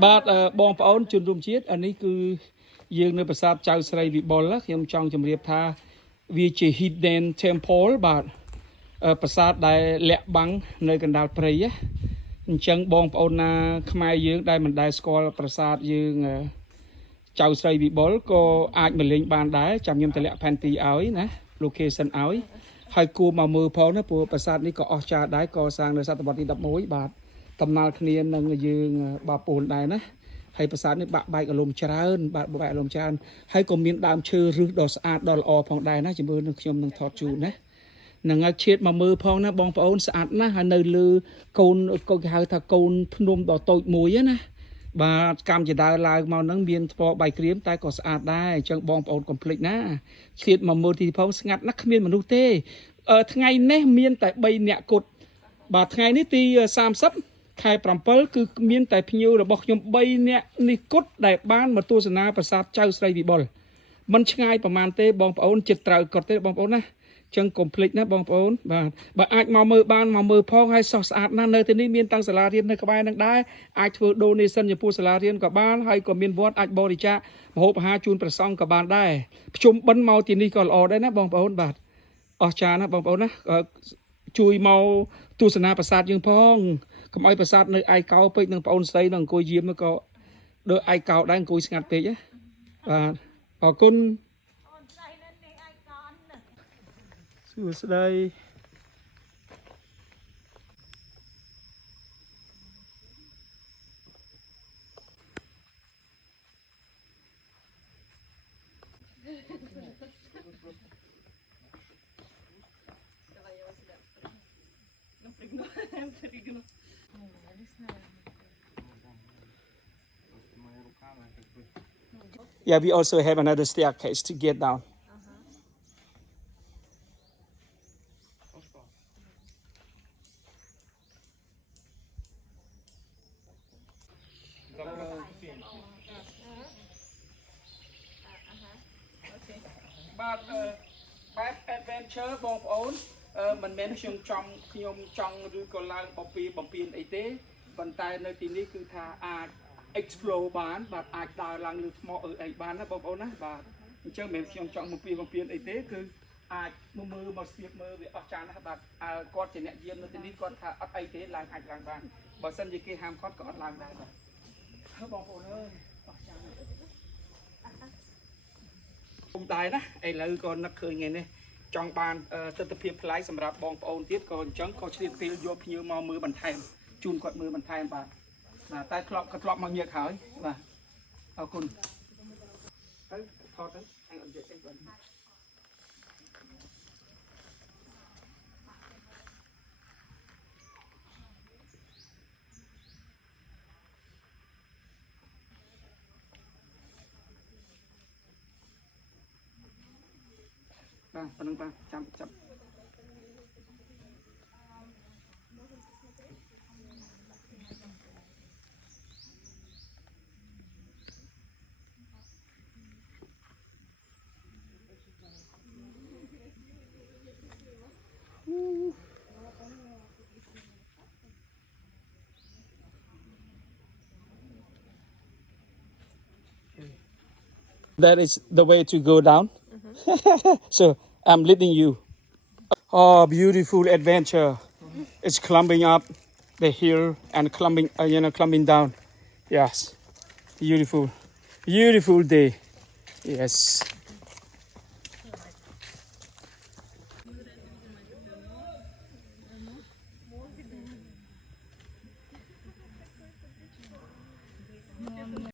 បាទបងប្អូនជនរួមជាតិអានេះគឺយើងនៅប្រាសាទចៅស្រីវិបុលខ្ញុំចង់ជម្រាបថាវាជា hidden temple បាទប្រាសាទដែលលាក់បាំងនៅកណ្ដាលព្រៃអញ្ចឹងបងប្អូនណាខ្មែរយើងដែលមិនដែលស្គាល់ប្រាសាទយើងចៅស្រីវិបុលក៏អាចមកលេងបានដែរចាំខ្ញុំតម្លាក់ផែនទីឲ្យណា location ឲ្យហើយគួរមកមើលផងណាព្រោះប្រាសាទនេះក៏អស្ចារ្យដែរកសាងនៅសតវត្សទី11បាទតំណាលគ្នានឹងយើងបាពូនដែរណាហើយប្រាសាទនេះបាក់បែកអលំច្រើនបាទបែកអលំច្រើនហើយក៏មានដើមឈើឫសដ៏ស្អាតដ៏ល្អផងដែរណាជាមួយនឹងខ្ញុំនឹងថតជូនណានឹងឲ្យឈៀតមកមើលផងណាបងប្អូនស្អាតណាស់ហើយនៅលើកូនគេហៅថាកូនភ្នំដ៏តូចមួយណាបាទកម្មជាដើរឡើងមកហ្នឹងមានថ្មបាយក្រៀមតែក៏ស្អាតដែរអញ្ចឹងបងប្អូនកុំភ្លេចណាឈៀតមកមើលទីផងស្ងាត់ណាស់គ្មានមនុស្សទេថ្ងៃនេះមានតែ3នាក់គត់បាទថ្ងៃនេះទី30 ខែ 7 គឺមានតែភ្ញៀវរបស់ខ្ញុំ3នាក់នេះគត់ដែលបានមកទស្សនាប្រាសាទចៅស្រីវិបុលมันឆ្ងាយប្រហែលទេបងប្អូនចិត្តត្រូវគាត់ទេបងប្អូនណាចឹងកុំភ្លេចណាបងប្អូនបាទបើអាចមកមើលបានមកមើលផងហើយសោះស្អាតណាស់នៅទីនេះមានតាំងសាលារៀននៅក្បែរនឹងដែរអាចធ្វើ donation ចំពោះសាលារៀនក៏បានហើយក៏មានវត្តអាចបរិច្ចាគម្ហូបអាហារជូនព្រះសង្ឃក៏បានដែរភ្ជុំបិណ្ឌមកទីនេះក៏ល្អដែរណាបងប្អូនបាទអស្ចារ្យណាបងប្អូនណាជួយមកទស្សនាប្រាសាទយើងផងកុំឲ្យប្រាសាទនៅឯកោពេកនឹងបងអូនស្រីនឹងអង្គុយយាមក៏ដូចឯកោដែរអង្គុយស្ងាត់ពេកណាបាទអរគុណសួស្តី Yeah, we also have another staircase to get down. But back adventure បងប្អូនមិនមែនខ្ញុំចង់ឬក៏ឡើងបំពេញអីទេប៉ុន្តែនៅទីនេះគឺថាអាច explore បានបាទអាចដើរឡើងលើថ្មអីបានណាបងប្អូនណាបាទអញ្ចឹងមិនមែនខ្ញុំចង់បំពេញអីទេគឺអាចមើលមកស្ទាបមើលវាអស្ចារ្យណាស់បាទគាត់ជាអ្នកយាមនៅទីនេះគាត់ថាអត់អីទេឡើងអាចឡើងបានបើសិនជាគេហាមគាត់ក៏អត់ឡើងដែរបាទបងប្អូនអើយអស្ចារ្យណាស់ខ្ញុំដែរណាឥឡូវក៏នឹកឃើញថ្ងៃនេះចង់បានទស្សនវិជ្ជាប្លែកសម្រាប់បងប្អូនទៀតក៏អញ្ចឹងក៏ឆ្លៀតពេលយកភ្ញៀវមកមើលបន្ថែមជូនគាត់មើលបន្ថែមបាទតែធ្លាប់មកញឹកហើយបាទអរគុណទៅថតទៅអញអត់និយាយទេបាទប៉ុណ្្នឹងបាទចាំThat is the way to go down. So I'm leading you. Oh, beautiful adventure. It's climbing up the hill and climbing down. Yes, beautiful day. Yes.